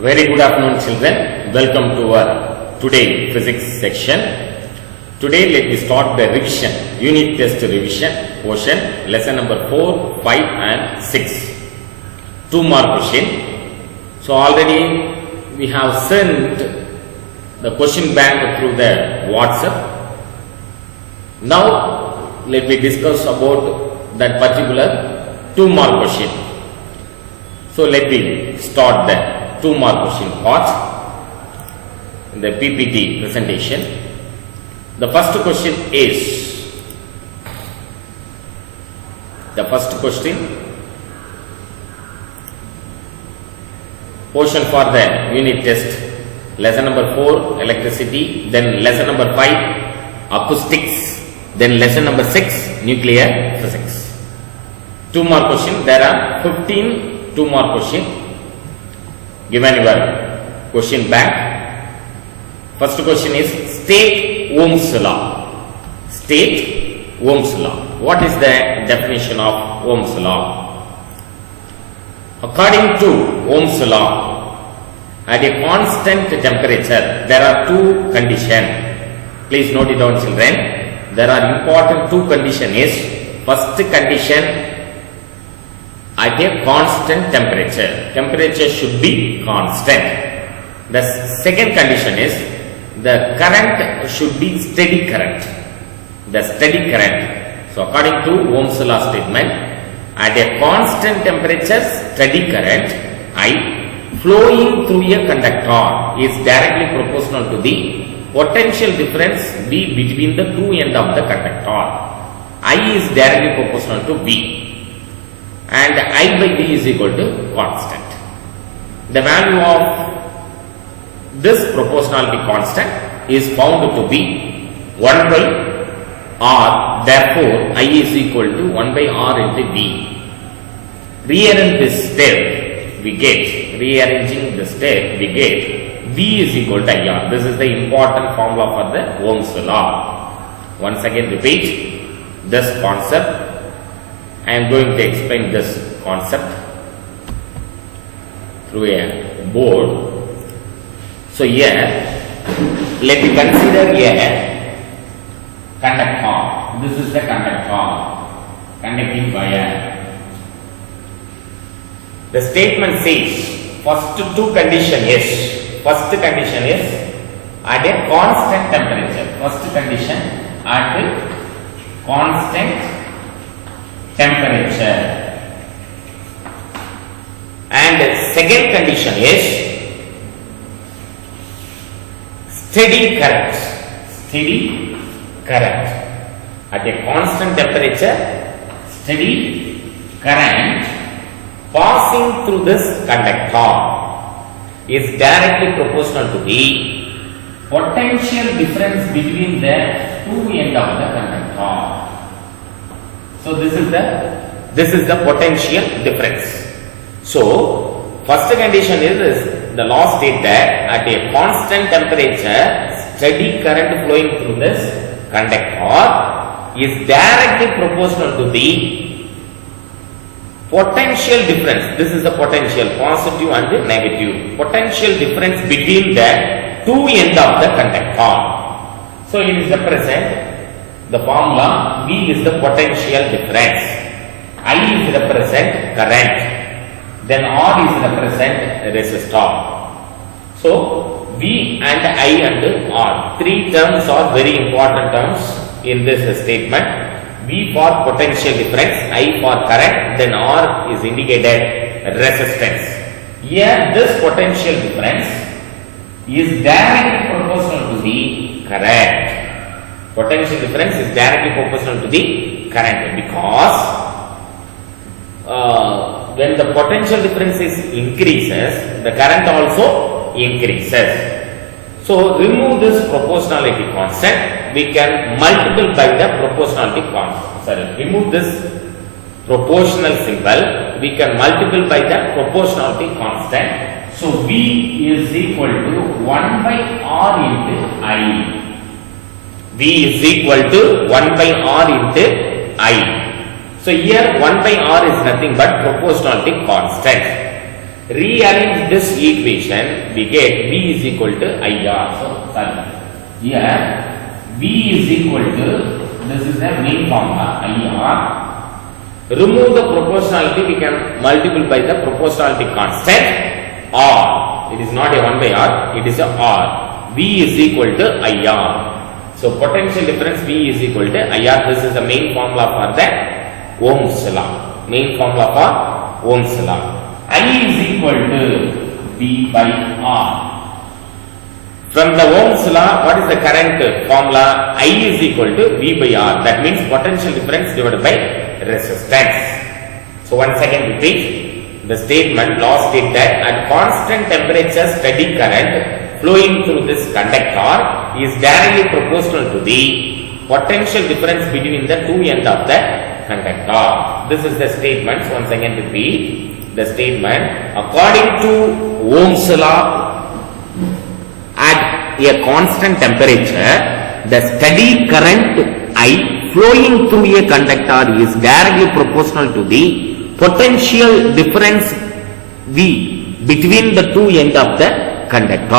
Very good afternoon, children. Welcome to our today physics section. Today let me start the revision, unit test revision portion, lesson number 4, 5 and 6. 2 mark question. So already we have sent the question bank through the WhatsApp. Now let me discuss about that particular 2 mark question. So let me start the 2 mark question part in the PPT presentation. The first question is, portion for the unit test, lesson number 4 electricity, then lesson number 5 acoustics, then lesson number 6 nuclear physics. 2 mark question. There are 15 2 mark question given your question bank. First question is state Ohm's law. State Ohm's law. What is the definition of Ohm's law? According to Ohm's law, at a constant temperature, there are 2 conditions. Please note it down, children. There are important 2 conditions. First condition, at a constant temperature. Temperature should be constant. The second condition is the current should be steady current. The steady current. So according to Ohm's law statement, at a constant temperature, steady current I flowing through a conductor is directly proportional to the potential difference V between the 2 ends of the conductor. I is directly proportional to V. And I by V is equal to constant. The value of this proportionality constant is found to be 1 by R. Therefore, I is equal to 1 by R into V. Rearranging this step, we get V is equal to IR. This is the important formula for the Ohm's law. Once again repeat this concept. I am going to explain this concept through a board. So here, let me consider a conductor. This is the conductor, conducting wire. The statement says, first 2 condition is, at a constant temperature. First condition, at a constant temperature, and second condition is steady current. At a constant temperature, steady current passing through this conductor is directly proportional to the potential difference between the 2 ends of the conductor. So this is the potential difference. So first condition is the law states that at a constant temperature, steady current flowing through this conductor is directly proportional to the potential difference. This is the potential, positive and negative. Potential difference between the 2 ends of the conductor. So it is represent. The formula V is the potential difference, I is represent current, then R is represent resistor. So V and I and R, 3 terms are very important terms in this statement. V for potential difference, I for current, then R is indicated resistance. Here this potential difference is directly proportional to the current. Potential difference is directly proportional to the current, because when the potential difference increases, the current also increases. So remove this proportionality constant, we can multiply by the proportionality constant. Remove this proportional symbol, we can multiply by the proportionality constant. So V is equal to 1 by R into I. V is equal to 1 by R into I. So here 1 by R is nothing but proportionality constant. Rearrange this equation, we get V is equal to IR. So, sorry. Here, V is equal to, this is the main formula, IR. Remove the proportionality, we can multiply by the proportionality constant R. It is not a 1 by R, it is a R. V is equal to IR. So, potential difference V is equal to IR. This is the main formula for the Ohm's law. Main formula for Ohm's law. I is equal to V by R. From the Ohm's law, what is the current formula? I is equal to V by R. That means potential difference divided by resistance. So once again repeat the statement. Law states that at constant temperature steady current flowing through this conductor is directly proportional to the potential difference between the two ends of the conductor. This is the statement. Once again repeat the statement. According to Ohm's law, at a constant temperature, the steady current I flowing through a conductor is directly proportional to the potential difference V between the two ends of the conductor.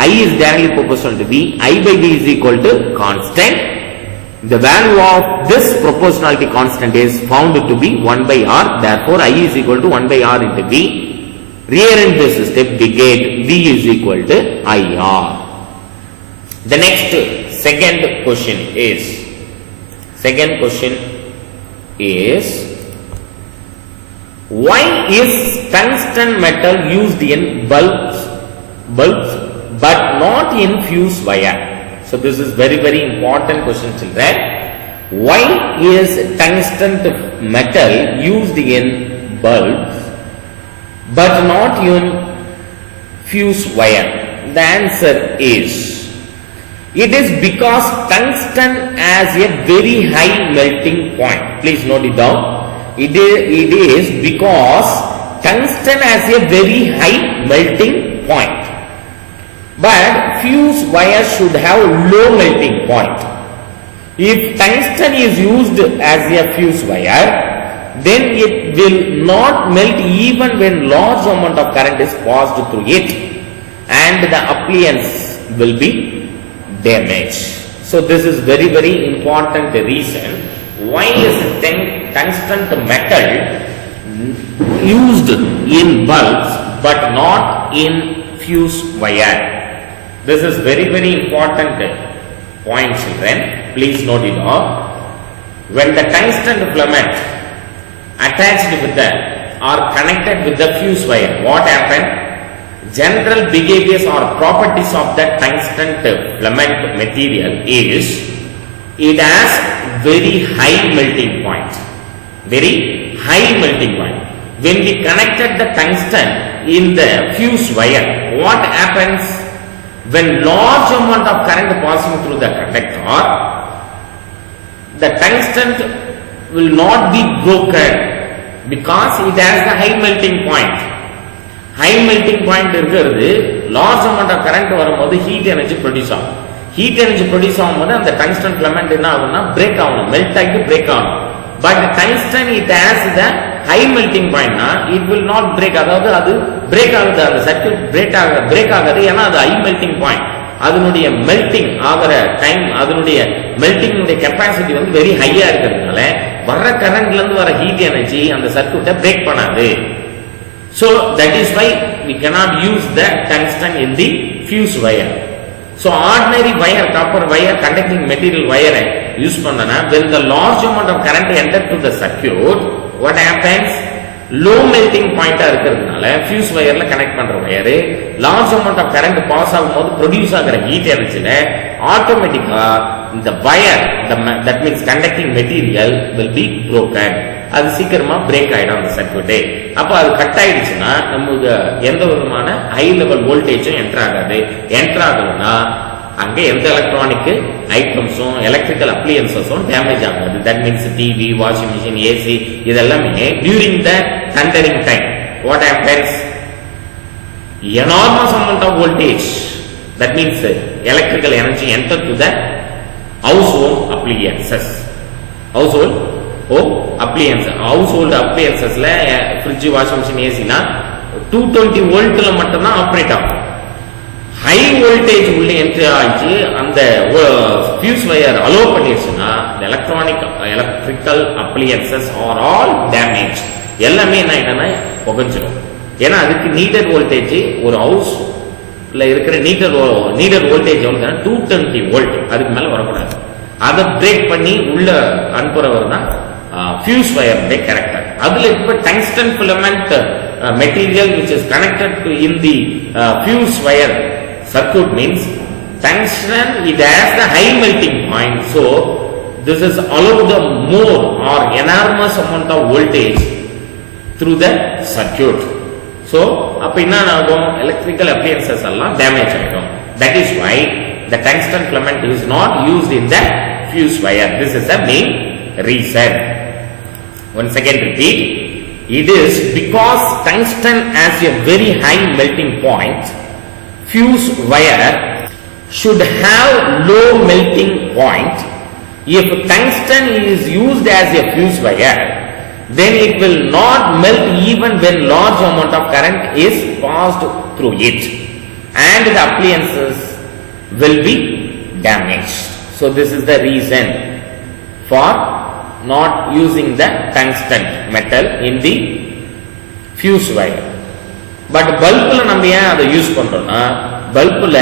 I is directly proportional to V. I by V is equal to constant. The value of this proportionality constant is found to be 1 by R. Therefore, I is equal to 1 by R into V. Rearrange this step, we get V is equal to IR. The next second question is why is tungsten metal used in bulbs but not in fuse wire? So this is very important question, children. Why is tungsten metal used in bulbs but not in fuse wire? The answer is, it is because tungsten has a very high melting point. Please note it down. It is because tungsten has a very high melting point. But fuse wire should have low melting point. If tungsten is used as a fuse wire, then it will not melt even when large amount of current is passed through it, and the appliance will be damaged. So this is very important reason why is tungsten metal used in bulbs but not in fuse wire. This is very important point, children. Please note it all. When the tungsten filament attached with the or connected with the fuse wire, what happened? General behaviors or properties of the tungsten filament material is it has very high melting point. Very high melting point. When we connected the tungsten in the fuse wire, what happens? When large amount of current passing through the conductor, the tungsten will not be broken because it has the high melting point. High melting point இருக்கிறது large amount of current வரும்போது heat energy produce ஆகும். Heat energy produce ஆகும்போது அந்த tungsten filament என்ன ஆகும்னா break ஆகும், melt ஆகிட்டு break ஆகும். But tungsten it has the high melting point na it will not break. அதாவது அது break ஆகுது, அந்த சர்க்யூட் break ஆகாது. ஏன்னா அது high melting point. அதனுடைய மெல்டிங் ஆகிற டைம், அதனுடைய மெல்டிங் கெப்பாசிட்டி வந்து வெரி ஹையா இருக்கிறதுனால வர்ற கரண்ட்ல இருந்து வர ஹீட் எனர்ஜி அந்த சர்க்யூட்டை பிரேக் பண்ணாது. So that is why we cannot use the tungsten in the fuse wire. So ordinary wire, copper wire, conducting material wire use பண்ணனா when the large amount of current enter to the circuit, what happens? Low melting point இருக்கிறதுனால fuse wireல connect பண்ற wire large amount of current pass ஆகும்போது produce ஆகிற heat energyல automatically the wire, that means conducting material will be broken. அது சீக்கிரமா break ஆயிடும் அந்த circuit. அப்ப அது கட் ஆயிடுச்சுன்னா நமக்கு எந்த விதமான ஹை லெவல் வோல்டேஜும் என்டர் ஆகாது. என்டர் ஆகணும்னா அங்கே எந்த எலக்ட்ரானிக் ஐட்டம்ஸும் எலக்ட்ரிக்கல் அப்ளையன்சஸும் டேமேஜ் ஆகாது. That means TV, washing machine, AC இதெல்லாமே during the thundering time what happens? Enormous amount of voltage, that means electrical energy enter to the household appliances. Household அப்ளையன்சஸ்ல fridge, washing machine, ஏசினா 220 வோல்ட்ல மட்டும் தான் operate ஆகும். High voltage உள்ள entry ஆயிச்சு அந்த ஃபியூஸ் வயர் அலோ பண்ணிடுச்சுன்னா electrical appliances are all damage, எல்லாமே என்ன ஆயிட்டா புகைஞ்சிடும். ஏன்னா அதுக்கு நீடட் வோல்டேஜ் ஒரு ஹவுஸ்ல இருக்கிற நீடட் வோல்டேஜ் எவ்வளவு 220 வோல்ட், அதுக்கு மேல வரக்கூடாது. அதை பிரேக் பண்ணி உள்ள அனுப்புறவர் தான் ஃபியூஸ் வயர் கேரக்டர். அதுல இப்ப tungsten filament material which is connected to in the fuse wire circuit means tungsten, it has the high melting point, so this is allow the more or enormous amount of voltage through the circuit. So அப்ப என்ன ஆகும், electrical appliances எல்லாம் damage ஆகும். That is why the tungsten filament is not used in the fuse wire. This is the main reason. Once again repeat, it is because tungsten has a very high melting point, fuse wire should have low melting point. If tungsten is used as a fuse wire, then it will not melt even when large amount of current is passed through it, and the appliances will be damaged. So this is the reason for not using the tungsten metal in the fuse wire. But பல்புல நம்ம ஏன் அதை use பண்றோம்னா, பல்புல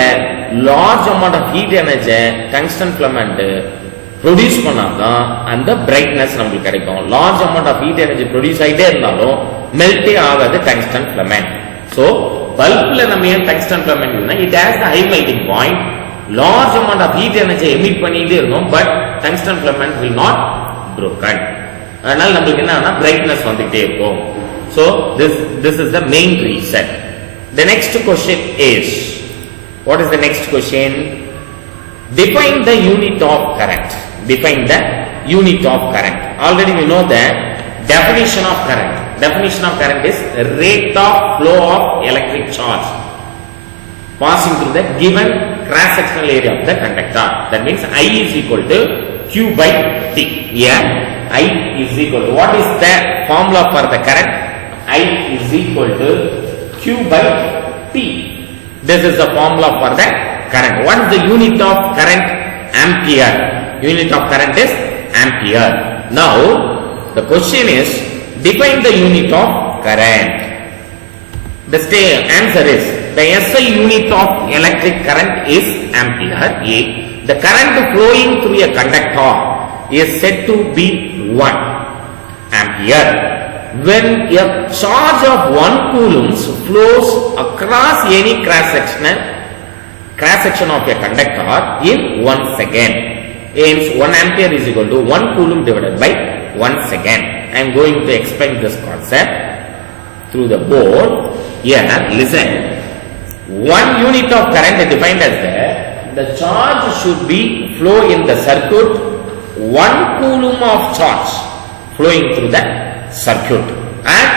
large amount of heat energy tungsten filament produce பண்ணாதான் அந்த brightness நம்மளுக்கு கிடைக்கும். Large amount of heat energy produce ஆகிட்டே இருந்தாலும் மெல்டே ஆகாது டங்ஸ்டன் ஃபிலமெண்ட். ஸோ பல்புல நம்ம ஏன் டங்ஸ்டன் ஃபிலமெண்ட் யூஸ்னா, it has the high melting point, large amount of heat energy emit பண்ணிட்டே இருக்கும், but tungsten filament will not broken. அதனால நம்மளுக்கு என்ன பிரைட்னஸ் வந்துட்டே இருக்கும். So this is the main reason. The next question is, what is the next question? Define the unit of current. Define the unit of current. Already we know the definition of current. Definition of current is rate of flow of electric charge passing through the given cross sectional area of the conductor. That means I is equal to Q by T. Here I is equal to, what is the formula for the current? I is equal to Q by T. This is the formula for the current. What is the unit of current? Ampere. Unit of current is ampere. Now the question is, define the unit of current. The answer is, the SI unit of electric current is ampere. A. The current flowing through a conductor is said to be 1 ampere. When a charge of 1 coulomb flows across any cross section of a conductor in 1 second, hence 1 ampere is equal to 1 coulomb divided by 1 second. I am going to explain this concept through the board. Here, listen. 1 unit of current is defined as the charge should be flow in the circuit 1 coulomb of charge flowing through the circuit at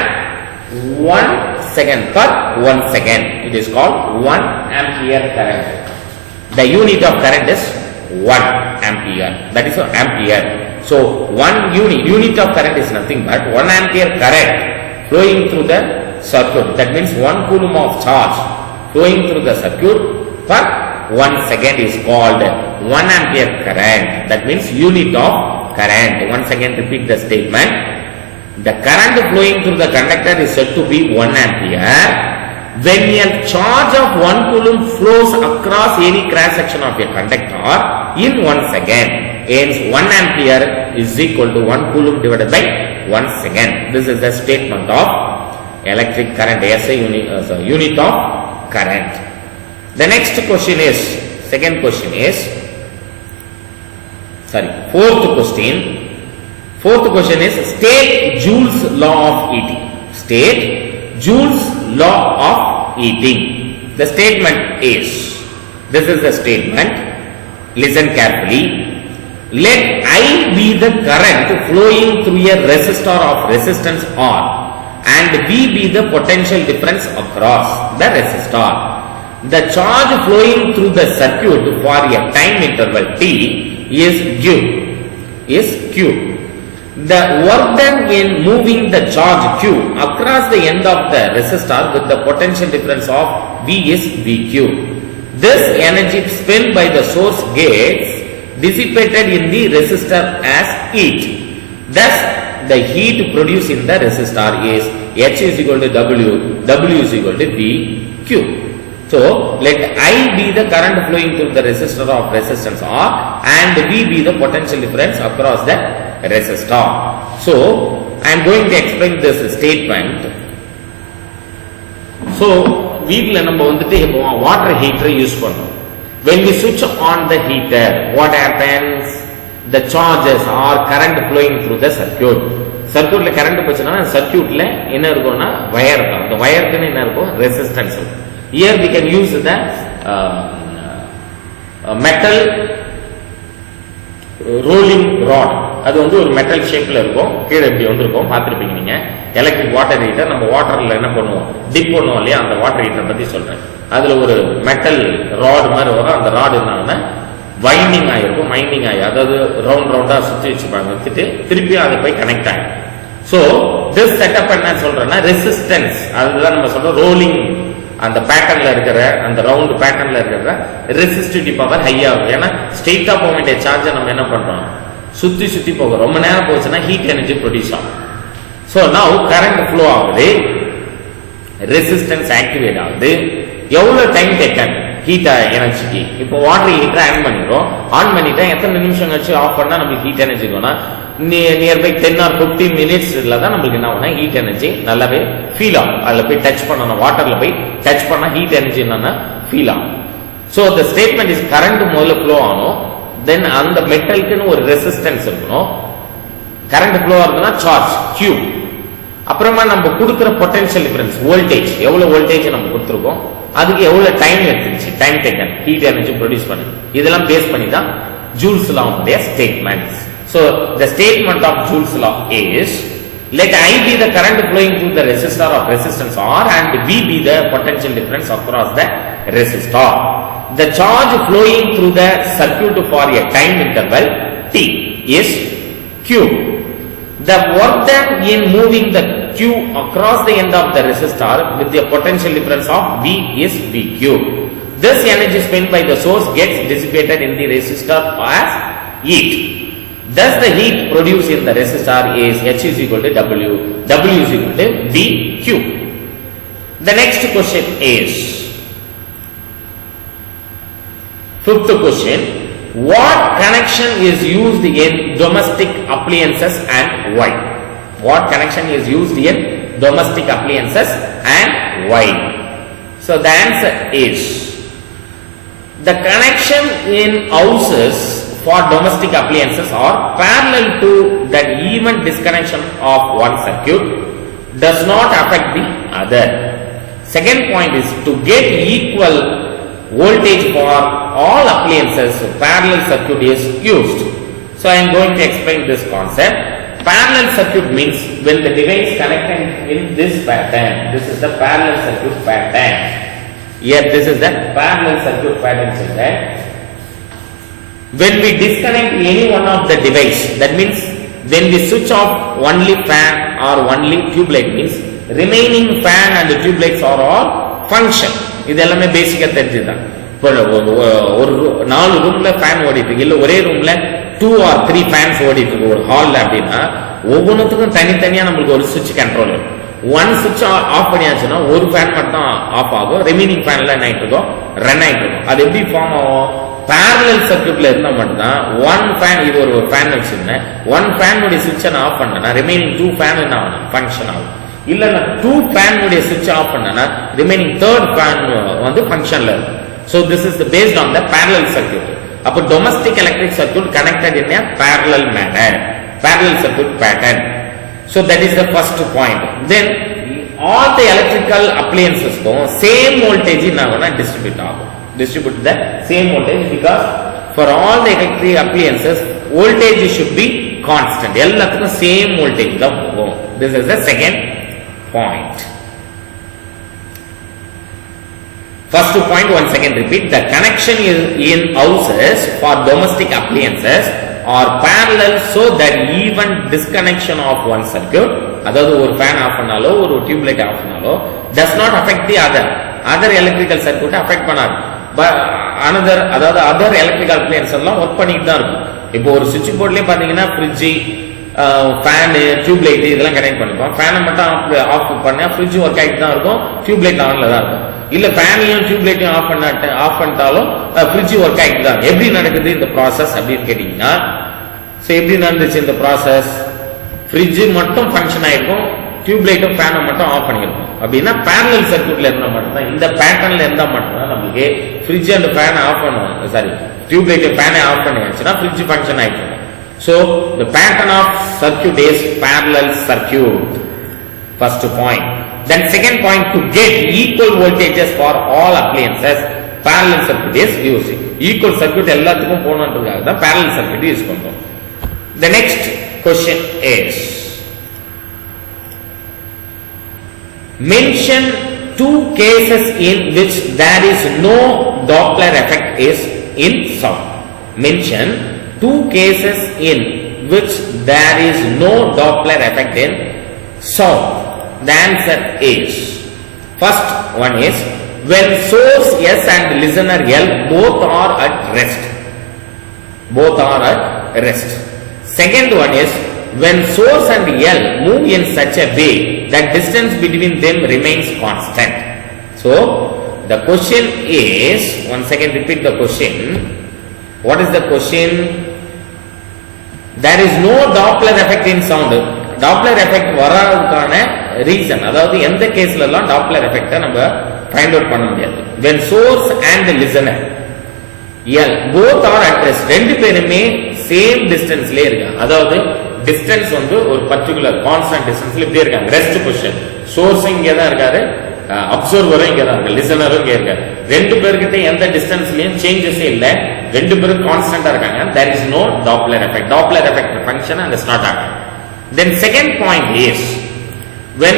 1 second per 1 second. It is called 1 ampere current. The unit of current is 1 ampere. That is ampere. So 1 unit of current is nothing but 1 ampere current flowing through the circuit. That means 1 coulomb of charge flowing through the circuit per 1 second is called 1 ampere current. That means unit of current. Once again repeat the statement. The current flowing through the conductor is said to be 1 ampere when a charge of 1 coulomb flows across any cross section of a conductor in 1 second. Hence 1 ampere is equal to 1 coulomb divided by 1 second. This is the statement of electric current, SI unit of current. The next question is, fourth question is state Joule's law of heating. State Joule's law of heating. The statement is, this is the statement, listen carefully. Let I be the current flowing through a resistor of resistance R and V be the potential difference across the resistor. The charge flowing through the circuit for a time interval T is Q. The work done in moving the charge Q across the end of the resistor with the potential difference of V is VQ. This energy spent by the source gets dissipated in the resistor as heat. Thus, the heat produced in the resistor is H is equal to W, W is equal to VQ. So, let I be the current flowing through the resistor of resistance R and V be the potential difference across the resistor. So, I am going to explain this statement. So, வீட்டில் நம்ம வந்துட்டு இப்போ water ஹீட்டரை use பண்ணுறோம். When we switch on the heater, what happens? The charges or current flowing through the circuit. சர்க்யூட்ல current போச்சுன்னா சர்க்யூட்ல என்ன இருக்கும்னா வயர் இருக்கும். அந்த வயருக்கு என்ன இருக்கும்? ரெசிஸ்டன்ஸ் இருக்கும். Here we can use the metal rolling rod. அது வந்து ஒரு மெட்டல் ஷேப்ல இருக்கும். கீழே இப்படி வந்திருக்கும், பார்த்துருப்பீங்க நீங்க. எலக்ட்ரிக் வாட்டர் ஹீட்டர் நம்ம வாட்டர்ல என்ன பண்ணுவோம்? டிப் பண்ணுவோம் இல்லையா? அந்த வாட்டர் ஹீட்டர் பத்தி சொல்றேன். அதுல ஒரு மெட்டல் ராட் மாதிரி வரும். அந்த ராட் என்ன வைண்டிங் ஆகிருக்கும், மைண்டிங் ஆகி, அதாவது ரவுண்ட் ரவுண்டா சுற்றி வச்சுப்பாங்க, வச்சுட்டு திருப்பி அதை போய் கனெக்ட் ஆகும். ஸோ திஸ் செட்டப் என்ன சொல்றேன்னா ரெசிஸ்டன்ஸ், அதுதான் நம்ம சொல்றோம் ரோலிங். அந்த பேட்டர்ன்ல இருக்கிற அந்த ரவுண்ட் பேட்டர்ன்ல இருக்கிற ரெசிஸ்டிவிட்டி பவர் ஹையா இருக்கும். ஏன்னா ஸ்ட்ரெயிட்டா போக வேண்டிய சார்ஜை நம்ம என்ன பண்றோம்? சுத்தி சுத்தி போகும். ரொம்ப நேரம் போச்சுன்னா ஹீட் எனர்ஜி ப்ரொடியூஸ் ஆகும். ஸோ நவ் கரண்ட் ஃப்ளோ ஆகுது, ரெசிஸ்டன்ஸ் ஆக்டிவேட் ஆகுது. எவ்வளவு டைம் டேக்கன் ஹீட் எனர்ஜிக்கு? இப்போ வாட்டர் ஹீட்டர் ஆன் பண்ணிடுறோம். ஆன் பண்ணிட்டா எத்தனை நிமிஷம் கழிச்சு ஆஃப் பண்ணா நமக்கு ஹீட் எனர்ஜி இருக்கும்னா நியர்பை 10 or 15 மினிட்ஸ்ல தான் நம்மளுக்கு என்ன ஆகும்னா ஹீட் எனர்ஜி நல்லாவே ஃபீல் ஆகும். அதில் போய் டச் பண்ணணும், வாட்டர்ல போய் டச் பண்ணா ஹீட் எனர்ஜி என்னன்னா ஃபீல் ஆகும். So the statement is current முதல்ல ஃப்ளோ ஆகணும், தென் அந்த மெட்டலுக்குன்னு ஒரு ரெசிஸ்டன்ஸ் இருக்கணும். கரண்ட் ஃப்ளோ ஆகுதுன்னா சார்ஜ் Q. அப்புறமா நம்ம கொடுக்குற பொட்டன்ஷியல் டிஃபரன்ஸ் வோல்டேஜ், எவ்வளவு வோல்டேஜ் நம்ம கொடுத்துருக்கோம், அதுக்கு எவ்வளவு டைம் எடுத்துச்சு, time taken heat energy produce பண்ணி, இதெல்லாம் பேஸ் பண்ணி தான் ஜூல்ஸ் லா உடைய statements. So the statement of Joule's law is, let I be the current flowing through the resistor of resistance R and V be the potential difference across the resistor. The charge flowing through the circuit for a time interval T is Q. The work done in moving the Q across the end of the resistor with the potential difference of V is VQ. This energy spent by the source gets dissipated in the resistor as heat. Thus the heat produced in the resistor is H is equal to W, W is equal to VQ. The next question is, fifth question, what connection is used in domestic appliances and why? What connection is used in domestic appliances and why? So the answer is, the connection in houses for domestic appliances are parallel to that even disconnection of one circuit does not affect the other. Second point is, to get equal voltage for all appliances, parallel circuit is used. So I am going to explain this concept. Parallel circuit means when the device connected in this pattern, this is the parallel circuit pattern. Here this is the parallel circuit pattern. When we disconnect any one of the device, that means when we switch off only fan or only tube light, means remaining fan and the tube lights are all function. இது எல்லாமே பேசிக்கா தெரிஞ்சுதான். இப்போ ஒரு 4 ரூம்ல fan ஓடிட்டு இருக்கு, இல்ல ஒரே ரூம்ல 2 or 3 ஃபேன்ஸ் ஓடிட்டு இருக்கு ஒரு ஹால்ல அப்படின்னா ஒவ்வொன்றுத்துக்கும் தனித்தனியா நம்மளுக்கு ஒரு சுவிட்ச் கண்ட்ரோல் இருக்கும். ஒன் சுவிட்ச் ஆஃப் பண்ணியாச்சுன்னா ஒரு ஃபேன் மட்டும் ஆஃப் ஆகும், ரிமைனிங் ஃபேன்ல என்ன ஆயிட்டு இருக்கும், ரன் ஆயிட்டு இருக்கும். அது எப்படி ஃபார்ம் ஆகும்? parallel circuitல இருந்தா மட்டும்தான் one fan, இது ஒரு ஃபேன் வச்சிருந்தேன், one fan உடைய சுவிட்சை நான் ஆஃப் பண்ணேன்னா ரிமைனிங் 2 ஃபேன் என்ன ஆகும், ஃபங்க்ஷன் ஆகும். இல்ல நான் 2 ஃபேன் உடைய சுவிட்ச் ஆஃப் பண்ணேன்னா ரிமைனிங் 3rd ஃபேன் வந்து ஃபங்க்ஷன்ல இருக்கும். So this is based on the parallel circuit. அப்ப domestic electric circuit connected in a parallel manner, parallel circuit pattern. So that is the first point. Then all the electrical appliances same voltage distribute the same voltage, because for all the electric appliances voltage should be constant. எல்லாத்துக்கும் same voltage தான் போகும். This is the second point. First point once again repeat, the connection is in houses for domestic appliances are parallel so that even disconnection of one circuit, அதாவது ஒரு fan of பண்ணாலோ ஒரு tubelight of பண்ணாலோ does not affect the other electrical circuit affect பண்ணாது. அதாவது other electrical appliances எல்லாம் work பண்ணிட்டு தான் இருக்கும். இப்போ ஒரு சுவிட்ச் போர்ட்லயே பாத்தீங்கன்னா ஃப்ரிட்ஜ், ஃபேனு, டியூப்லைட் இதெல்லாம் கனெக்ட் பண்ணிப்போம். ஃபேனை மட்டும் ஆஃப் பண்ணா ஃப்ரிட்ஜ் ஒர்க் ஆகிட்டு தான் இருக்கும், டியூப்லைட் ஆன்ல தான் இருக்கும். இல்ல ஃபேனையும் டியூப்லைட்டையும் ஆஃப் பண்ணிட்டாலும் ஃப்ரிட்ஜ் ஒர்க் ஆகிட்டு தான். எப்படி நடக்குது இந்த ப்ராசஸ் அப்படின்னு கேட்டீங்கன்னா, எப்படி நடந்துச்சு இந்த ப்ராசஸ்? ஃப்ரிட்ஜ் மட்டும் ஃபங்க்ஷன் ஆயிருக்கும், டியூப்லைட்டும் ஃபேனை மட்டும் ஆஃப் பண்ணிருக்கும். அப்படின்னா பேரலல் சர்க்யூட்ல இருந்தா மட்டும் தான், இந்த பேட்டர்ன்ல இருந்தா மட்டும் தான் நமக்கு ஃப்ரிட்ஜ் அண்ட் ஃபேனை ஆஃப் பண்ணுவாங்க. சாரி, டியூப்லைட் ஃபேனை ஆஃப் பண்ணியாச்சுன்னா ஃப்ரிட்ஜ் ஃபங்க்ஷன் ஆயிடுச்சு. So the pattern of circuit is parallel circuit. First point. Then second point, to get equal voltages for all appliances, parallel circuit is used. Equal circuit எல்லாத்துக்கும் போகணும்ன்றதுக்காக தான் parallel circuit use பண்றோம். The next question is, mention two cases in which there is no Doppler effect is in sound. Mention two cases in which there is no Doppler effect in sound. The answer is, first one is when source S and listener L both are at rest. Both are at rest. Second one is when source and L move in such a way that distance between them remains constant. So the question is, once again repeat the question. What is the question? There is no Doppler effect in sound. Doppler effect வராதுக்கான reason, அதாவது எந்த கேஸ்ல எல்லாம் Doppler effect நம்ம find out பண்ண முடியாது. When source and listener L both are at rest, ரெண்டு பேருமே சேம் டிஸ்டன்ஸ்லயே இருக்காங்க. அதாவது டிஸ்டன்ஸ் வந்து ஒரு பர்டிகுலர் கான்ஸ்டன்ட் டிஸ்டன்ஸ்ல இப்படியே இருக்காங்க. Rest position. சோர்ஸ் இங்கே தான் இருக்காரு, அப்சர்வரும் இங்கே தான் இருக்கு, லிசனரும் இங்கே இருக்காரு. ரெண்டு பேர்கிட்ட எந்த டிஸ்டன்ஸ்லயும் சேஞ்சஸே இல்லை, ரெண்டு பேரும் கான்ஸ்டன்டா இருக்காங்க. there is no Doppler effect. Doppler effect function and is not happening. Then second point is when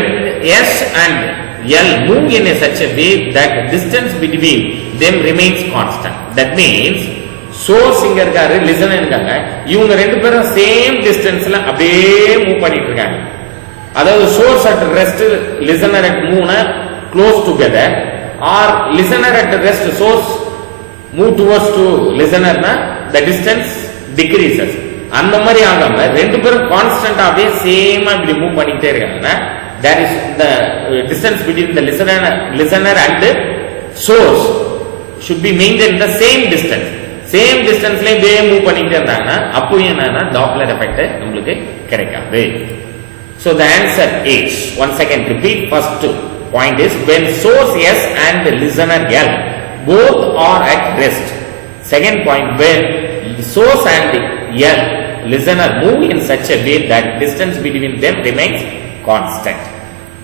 S and L move in such a way that distance between them remains constant. That means source இங்க இருக்காரு, listener இருக்காங்க, இவங்க ரெண்டு பேரும் same டிஸ்டன்ஸ்ல அப்படியே move பண்ணிட்டு இருக்காங்க. அதாவது source at rest, listener at மூவ்னா close together, or listener at rest, source move towards to லிசனர்னா த டிஸ்டன்ஸ் டிக்ரீசஸ். அந்த மாதிரி ஆகாம ரெண்டு பேரும் கான்ஸ்டன்டா அப்படியே சேமா இப்படி மூவ் பண்ணிட்டே இருக்காங்கன்னா there is the distance between the listener and source should be maintained the same distance. Same டிஸ்டன்ஸ்ல இப்படியே மூவ் பண்ணிட்டே இருந்தாங்கன்னா அப்போ என்னன்னா டாப்லர் எஃபெக்ட் நம்மளுக்கு கிடைக்காது. So the answer is, once again repeat, first point is when source S and listener L both are at rest. Second point, when source and L listener move in such a way that distance between them remains constant.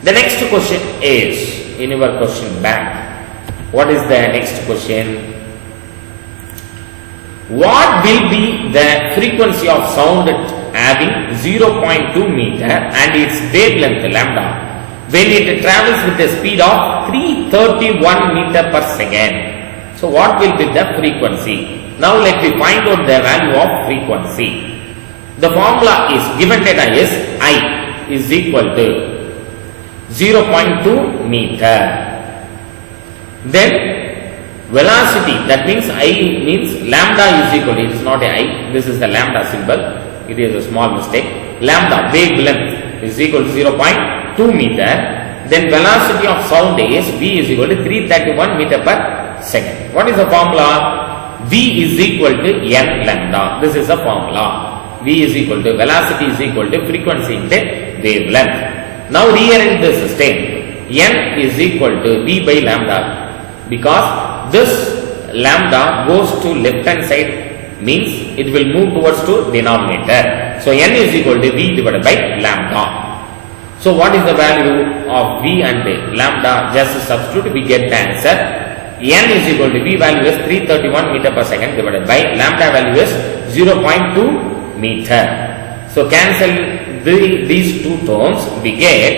The next question is, in your question bank, what is the next question? What will be the frequency of sound having 0.2 meter and its wavelength lambda when it travels with a speed of 331 meter per second? So what will be the frequency? Now let me find out the value of frequency. The formula is, given data is I is equal to 0.2 meter. Then velocity, that means I means lambda is equal to, it is not a I, this is the lambda symbol, it is a small mistake. Lambda, wavelength is equal to 0.2 meter. Then velocity of sound is V is equal to 331 meter per second. What is the formula? V is equal to n lambda. This is the formula. V is equal to, velocity is equal to frequency into wavelength. Now rearrange the system. N is equal to V by lambda, because this lambda goes to left hand side, means it will move towards to denominator. So n is equal to V divided by lambda. So what is the value of V and lambda? Just substitute, we get the answer. N is equal to, V value is 331 meter per second divided by lambda value is 0.2 meter. So cancel these two terms, we get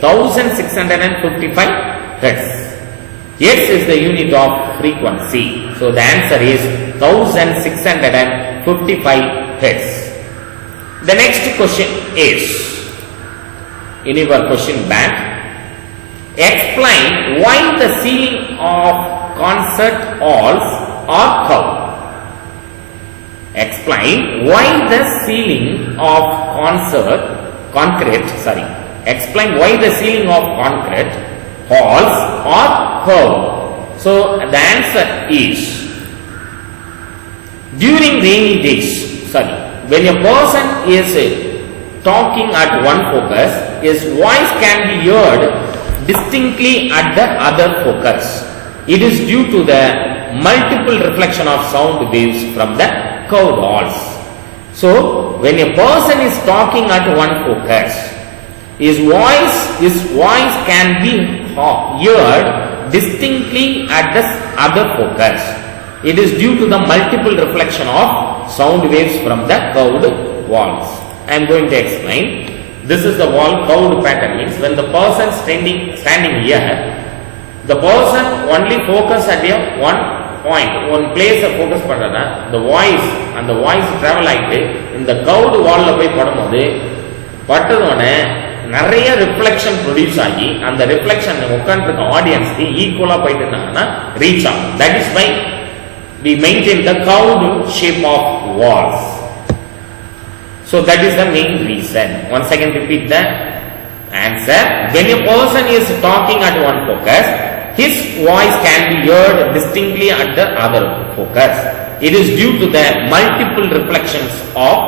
1655 hertz. Hertz is the unit of frequency. So the answer is 1655 heads. The next question is, in your question bank, explain why the ceiling of concert halls are curved. Explain why the ceiling of explain why the ceiling of concrete halls are curved. So the answer is, during rainy days, when a person is talking at one focus, his voice can be heard distinctly at the other focus. It is due to the multiple reflection of sound waves from the curved halls. So when a person is talking at one focus, his voice can be heard distinctly at the other focus. It is due to the multiple reflection of sound waves from the curved walls. I am going to explain. This is the wall curved pattern. Means when the person standing here, the person only focus at one point, one place focus பண்றதா the voice and the voice travel ஆயிட்டு இந்த curved wall போய் படும்போது பட்டதோனே நிறைய reflection produce ஆகி அந்த reflection உட்கார்ந்திருக்க ஆடியன்ஸ்க்கு ஈக்குவலா போயிட்டு இருந்தாங்கன்னா ரீச் ஆகும். That is why we maintain the curved shape of walls. So that is the main reason. Once again repeat the answer. When a person is talking at one focus, his voice can be heard distinctly at the other focus. It is due to the multiple reflections of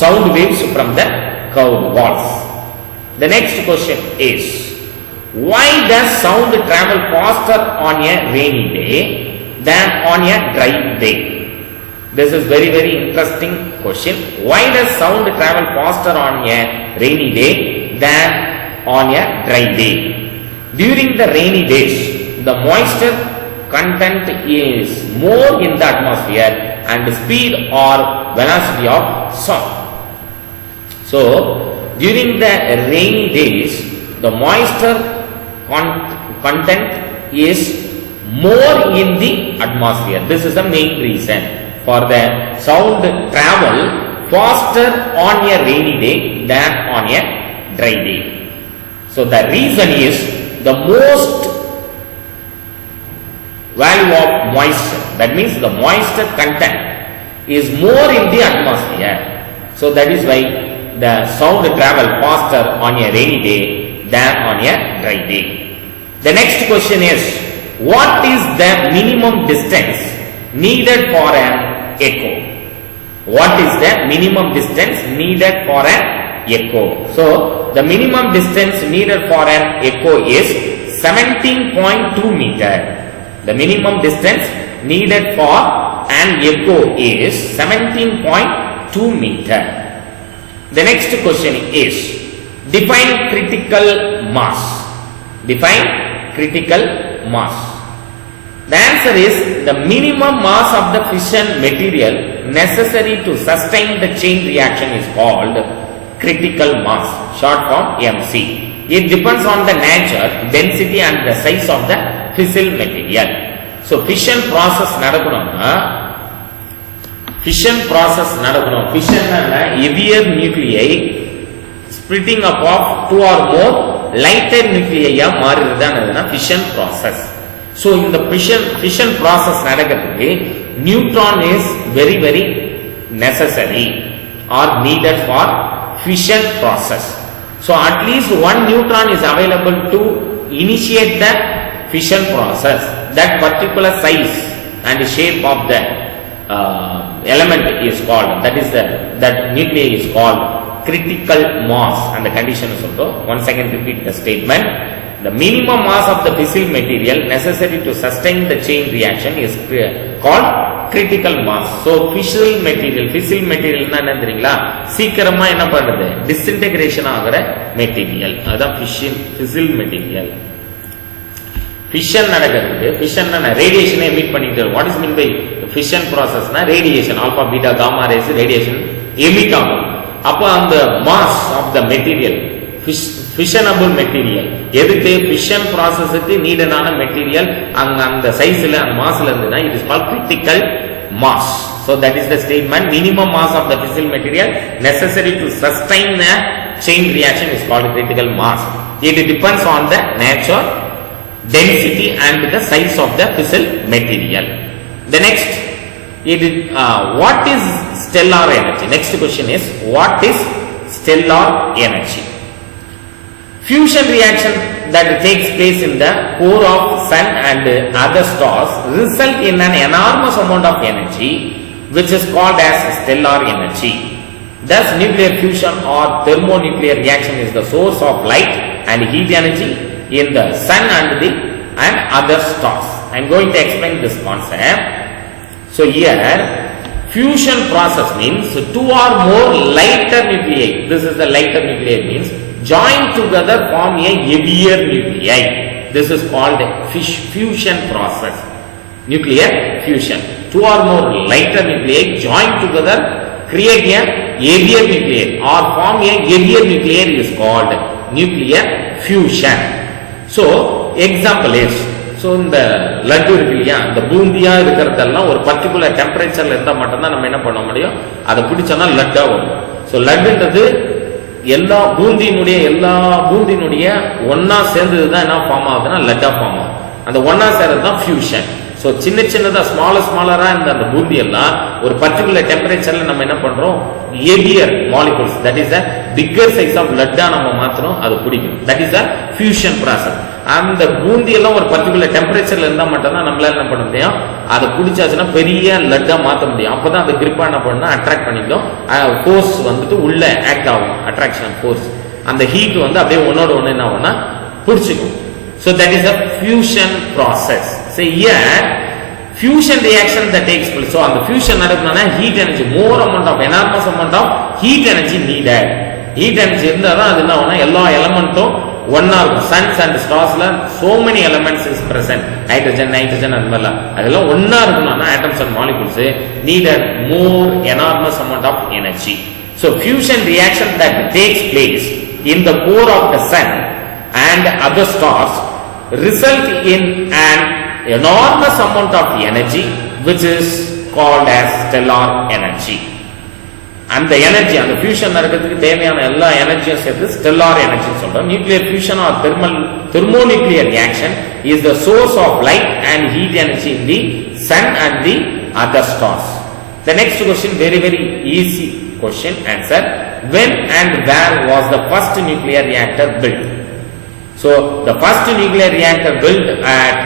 sound waves from the curved walls. The next question is, why does sound travel faster on a rainy day than on a dry day? This is very interesting question. Why does sound travel faster on a rainy day than on a dry day? During the rainy days, the moisture content is more in the atmosphere and speed or velocity of sound. So during the rainy days, the moisture content is more in the atmosphere. This is the main reason for the sound travel faster on a rainy day than on a dry day. So the reason is the most value of moisture. That means the moisture content is more in the atmosphere. So that is why the sound travel faster on a rainy day than on a dry day. The next question is, what is the minimum distance needed for an echo? What is the minimum distance needed for an echo? So the minimum distance needed for an echo is 17.2 meter. The minimum distance needed for an echo is 17.2 meter. The next question is, define critical mass. Define critical mass. The answer is, the minimum mass of the fission material necessary to sustain the chain reaction is called critical mass, short form MC. It depends on the nature, density and the size of the fissile material. So fission process நடக்கணும்னா fission heavier nuclei splitting up of two or more lighter nuclei மாறுறதுதான் fission process. So in the fission process நடக்கிறதுக்கு neutron is very necessary or needed for fission process. So at least one neutron is available to initiate the fission process. That particular size and shape of the element is called, that nuclei is called critical mass, and the condition is also, once again repeat the statement, the minimum mass of the fissile material necessary to sustain the chain reaction is called critical mass. So fissile material na enna theriyala, சீக்கிரமா என்ன பண்றது, disintegration ஆகிற material, அதான் fissile material. Fission நடக்கிறது, fission radiation emit பண்ணிட்டு, what is mean by fission process na radiation, alpha beta gamma rays radiation emit ஆகும். அப்ப அந்த mass of the material, fissionable material, எதுக்கு fission processக்கு நீடனான material அந்த சைஸ்ல அந்த மாஸ்ல இருந்ததுனா it is called critical mass. So that is the statement. Minimum mass of the fissile material necessary to sustain the chain reaction is called critical mass. It depends on the nature, density and the size of the fissile material. The next, what is stellar energy? Next question is, what is stellar energy? Fusion reaction that takes place in the core of sun and other stars result in an enormous amount of energy, which is called as stellar energy. Thus, nuclear fusion or thermonuclear reaction is the source of light and heat energy in the sun and other stars. I am going to explain this concept. So here, fusion process means two or more lighter nuclei. This is the lighter nuclei means join together form a heavier nuclei. This is called fusion process. Nuclear fusion. Two or more lighter nuclei join together create a heavier nuclei or form a heavier nuclei is called nuclear fusion. So example is, so இந்த லட்டு இருக்கு இல்லையா, இந்த பூந்தியா இருக்கிறதெல்லாம் ஒரு particular டெம்பரேச்சர்ல இருந்தால் மட்டும்தான் நம்ம என்ன பண்ண முடியும், அதை பிடிச்சோம்னா லட்டா வரும். ஸோ லட்டுன்றது எல்லா பூந்தியினுடைய ஒன்னா சேர்ந்ததுதான் என்ன ஃபார்ம் ஆகுதுன்னா லட்டா ஃபார்ம் ஆகும். அந்த ஒன்னா சேர்றது தான் ஃபியூஷன். ஸோ சின்னதா ஸ்மாலரா இந்த அந்த பூந்தி எல்லாம் ஒரு பர்டிகுலர் டெம்பரேச்சர்ல நம்ம என்ன பண்றோம், heavier molecules, that is a bigger size of லட்டா நம்ம மாத்திரம் அது பிடிக்கும். That is a fusion process. அந்த பூந்தி எல்லாம் ஒரு பர்டிகுலர் டெம்பரேச்சர்ல இருந்தா மட்டும்தான் நம்மளால என்ன பண்ண முடியும், அதை பிடிச்சாச்சுன்னா பெரிய லட்டா மாற்ற முடியும். அப்பதான் அந்த கிரிப்பா என்ன பண்ணா அட்ராக்ட் பண்ணிக்கும், ஃபோர்ஸ் வந்துட்டு உள்ள ஆக்ட் ஆகும், அட்ராக்ஷன் ஃபோர்ஸ். அந்த ஹீட் வந்து அப்படியே ஒன்னோட ஒன்னு என்ன ஆகும்னா பிடிச்சிக்கும். So that is a fusion process. So here fusion reaction that takes place. So on the fusion நடக்குதுனா heat energy, more amount of enormous amount of heat energy needed. Heat energy இருந்தா தான் அது என்ன ஆகும்னா எல்லா எலிமெண்ட்டும் ஒன்னா இருக்கும். Suns and starsல so many elements is present. Hydrogen, nitrogen and all. அதெல்லாம் ஒன்னா இருக்கணும்னா atoms and molecules needed more enormous amount of energy. So fusion reaction that takes place in the core of the sun and other stars result in an enormous amount of energy, which is called as stellar energy. And the energy, and the fusion நடக்கிறதுக்கு தேவையான எல்லா எனர்ஜியும் சேர்த்து stellar energy சொல்றோம். Nuclear fusion or thermonuclear reaction is the source of light and heat energy in the sun and the other stars. The next question, very easy question answer. When and where was the first nuclear reactor built? So the first nuclear reactor built at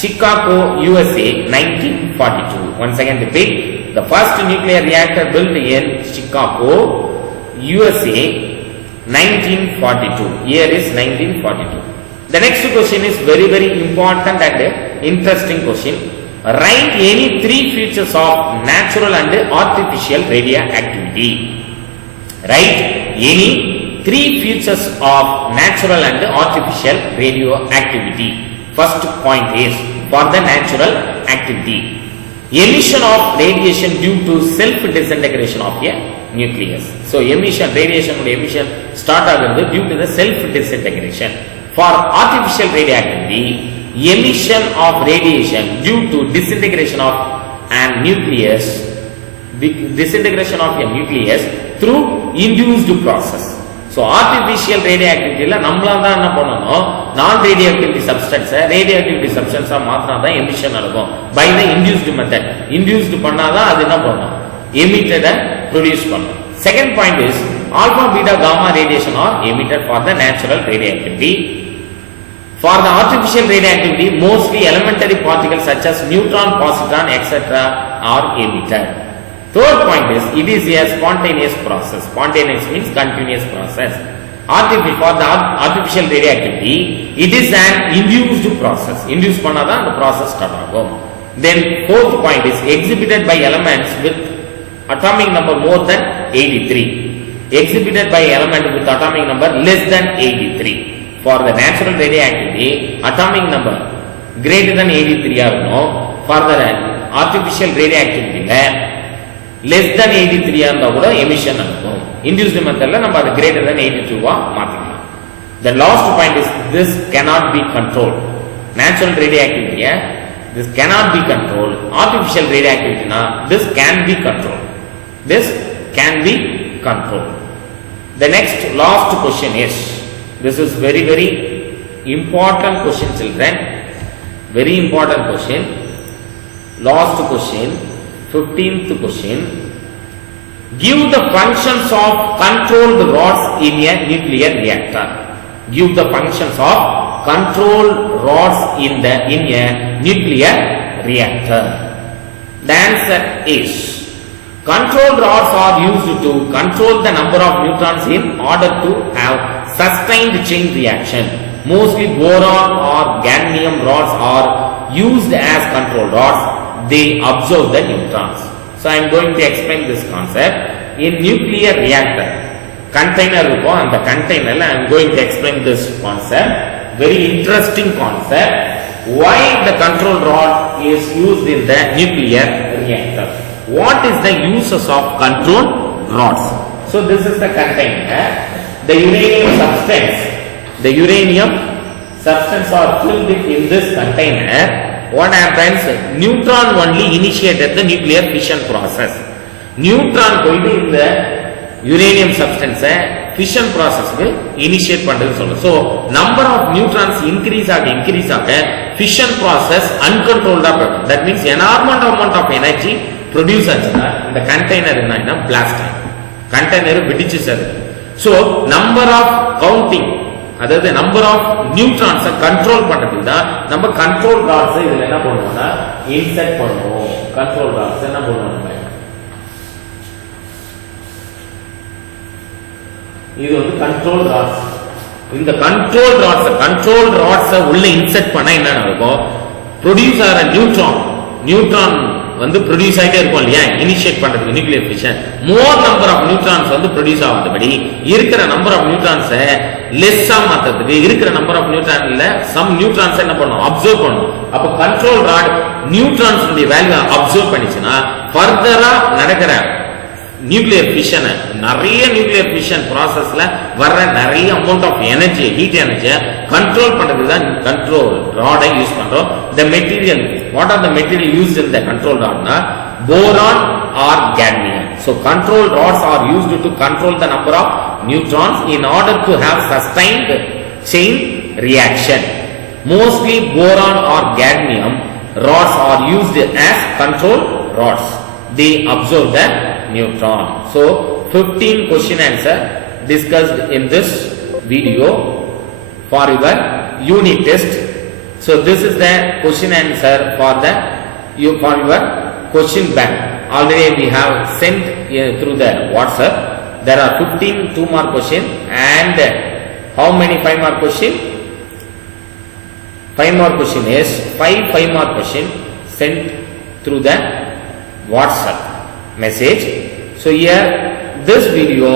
Chicago, USA, 1942. Once again repeat, the first nuclear reactor built in Chicago, USA, 1942. Year is 1942. The next question is very important and interesting question. Write any three features of natural and artificial radioactivity. Write any three features of natural and artificial radioactivity. First point is for the natural activity. Emission of radiation due to self-disintegration of a nucleus. So radiation start ஆகிறது due to the self-disintegration. For artificial radioactivity, emission of radiation due to disintegration of a nucleus through induced process. So artificial radioactivity la நம்மளா தான் என்ன பண்ணனும், non radioactive substance radioactive substance மாத்தினா தான் emission நடக்கும் by the induced method. Induced பண்ணாதான் அது என்ன பண்ணும், emitted produce பண்ணும். Second point is alpha beta gamma radiation are emitted for the natural radioactivity. For the artificial radioactivity, mostly elementary particles such as neutron, positron, etc. are emitted. Third point is it is a spontaneous process. Spontaneous means continuous process. For the artificial radioactivity, it is an induced process. Induced பண்ணாதான் the process start ஆகும். Then fourth point is exhibited by elements with atomic number more than 83. Exhibited by element with atomic number less than 83. For the natural radioactivity, atomic number greater than 83 ஆகணும். For the artificial radioactivity less than 83 இருந்தா கூட emission நடக்கும். Induced methodல நம்ம அது greater than 82 மாத்திக்கலாம். The last point is this cannot be controlled. Natural radioactivity this cannot be controlled. Artificial radioactivity, this can be controlled. This can be controlled. The next last question is, this is very very important question, children. Very important question. Last question, 15th question. Give the functions of controlled rods in a nuclear reactor. Give the functions of controlled rods in a nuclear reactor. The answer is, control rods are used to control the number of neutrons in order to have sustained chain reaction. Mostly boron or gadmium rods are used as control rods. They absorb the neutrons. So I am going to explain this concept. In nuclear reactor, container இருக்கும், அந்த containerல I am going to explain this concept. Very interesting concept. Why the control rod is used in the nuclear reactor? What is the uses of control rods? So this is the container. The uranium substance are filled in this container. What happens? Neutron only initiated the nuclear fission process. Neutron போயிட்டு இந்த uranium substance fission process initiate பண்றது சொல்லுது. So number of neutrons increase ஆக fission process uncontrolled ஆகும். That means enormous amount of energy produce ஆச்சுன்னா இந்த container என்ன blast ஆகும். container வெடிச்சு sir. So number of counting, அதாவது நம்பர் ஆஃப் நியூட்ரான்ஸை கண்ட்ரோல் பண்றதுக்கு தான் நம்ம கண்ட்ரோல் ராட்ஸ் இதுல என்ன பண்ணுவோம்னா இன்செர்ட் பண்ணுவோம். கண்ட்ரோல் ராட்ஸ் என்ன பண்ணுவோம், இது வந்து கண்ட்ரோல் ராட்ஸ். இந்த கண்ட்ரோல் ராட்ஸ் உள்ள இன்செர்ட் பண்ணா என்ன நடக்கும்? ப்ரொடியூஸ் ஆகிற நியூட்ரான் வந்து ப்ரொடியூஸ் ஆகிட்டே இருக்கும் இல்லையா, இனிஷியேட் பண்றதுக்கு nuclear fission. More number of neutrons வந்து ப்ரொடியூஸ் ஆகாதபடி இருக்கிற நம்பர் ஆஃப் நியூட்ரான்ஸை லெஸ்ஸா மாத்துறதுக்கு இருக்கிற நம்பர் ஆஃப் நியூட்ரான்ல சம் நியூட்ரான்ஸ் என்ன பண்ணும், அப்சர்வ் பண்ணும். அப்ப control rod neutrons value absorb பண்ணிச்சுன்னா ஃபர்தரா நடக்கிற நியூக்ளியர் ஃபிஷன், நிறைய நியூக்ளியர் ஃபிஷன் ப்ராசஸ்ல வர்ற நிறைய அமௌண்ட் ஆஃப் எனர்ஜி, ஹீட் எனர்ஜியை கண்ட்ரோல் பண்றதுக்கு தான் கண்ட்ரோல் ராடை யூஸ் பண்றோம். The material, what are the material used in the control rod? Boron or gadmium. So control rods are used to control the number of neutrons in order to have sustained chain reaction. Mostly boron or gadmium rods are used as control rods. They absorb the neutron. So 15 question answer discussed in this video for your unit test. So this is the question answer for your question bank. Already we have sent through the WhatsApp. There are 15 2-mark question and how many 5-mark question? 5-mark question is 5 5-mark question sent through the WhatsApp message. So here this video,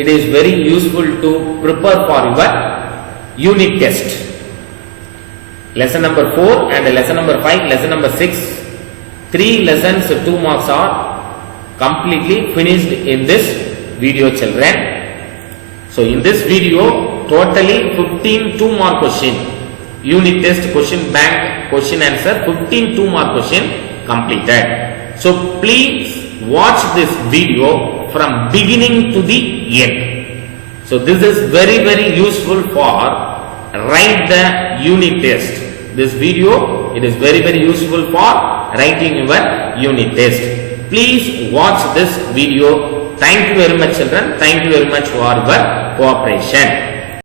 it is very useful to prepare for your unit test. Lesson number 4 and lesson number 5, lesson number 6, 3 lessons 2 marks are completely finished in this video, children. So in this video totally 15 2-mark question, unit test question bank question answer 15 2-mark question completed. So please watch this video from beginning to the end. So this is very very useful for write the unit test. This video, it is very very useful for writing your unit test. Please watch this video. Thank you very much, children. Thank you very much for your cooperation.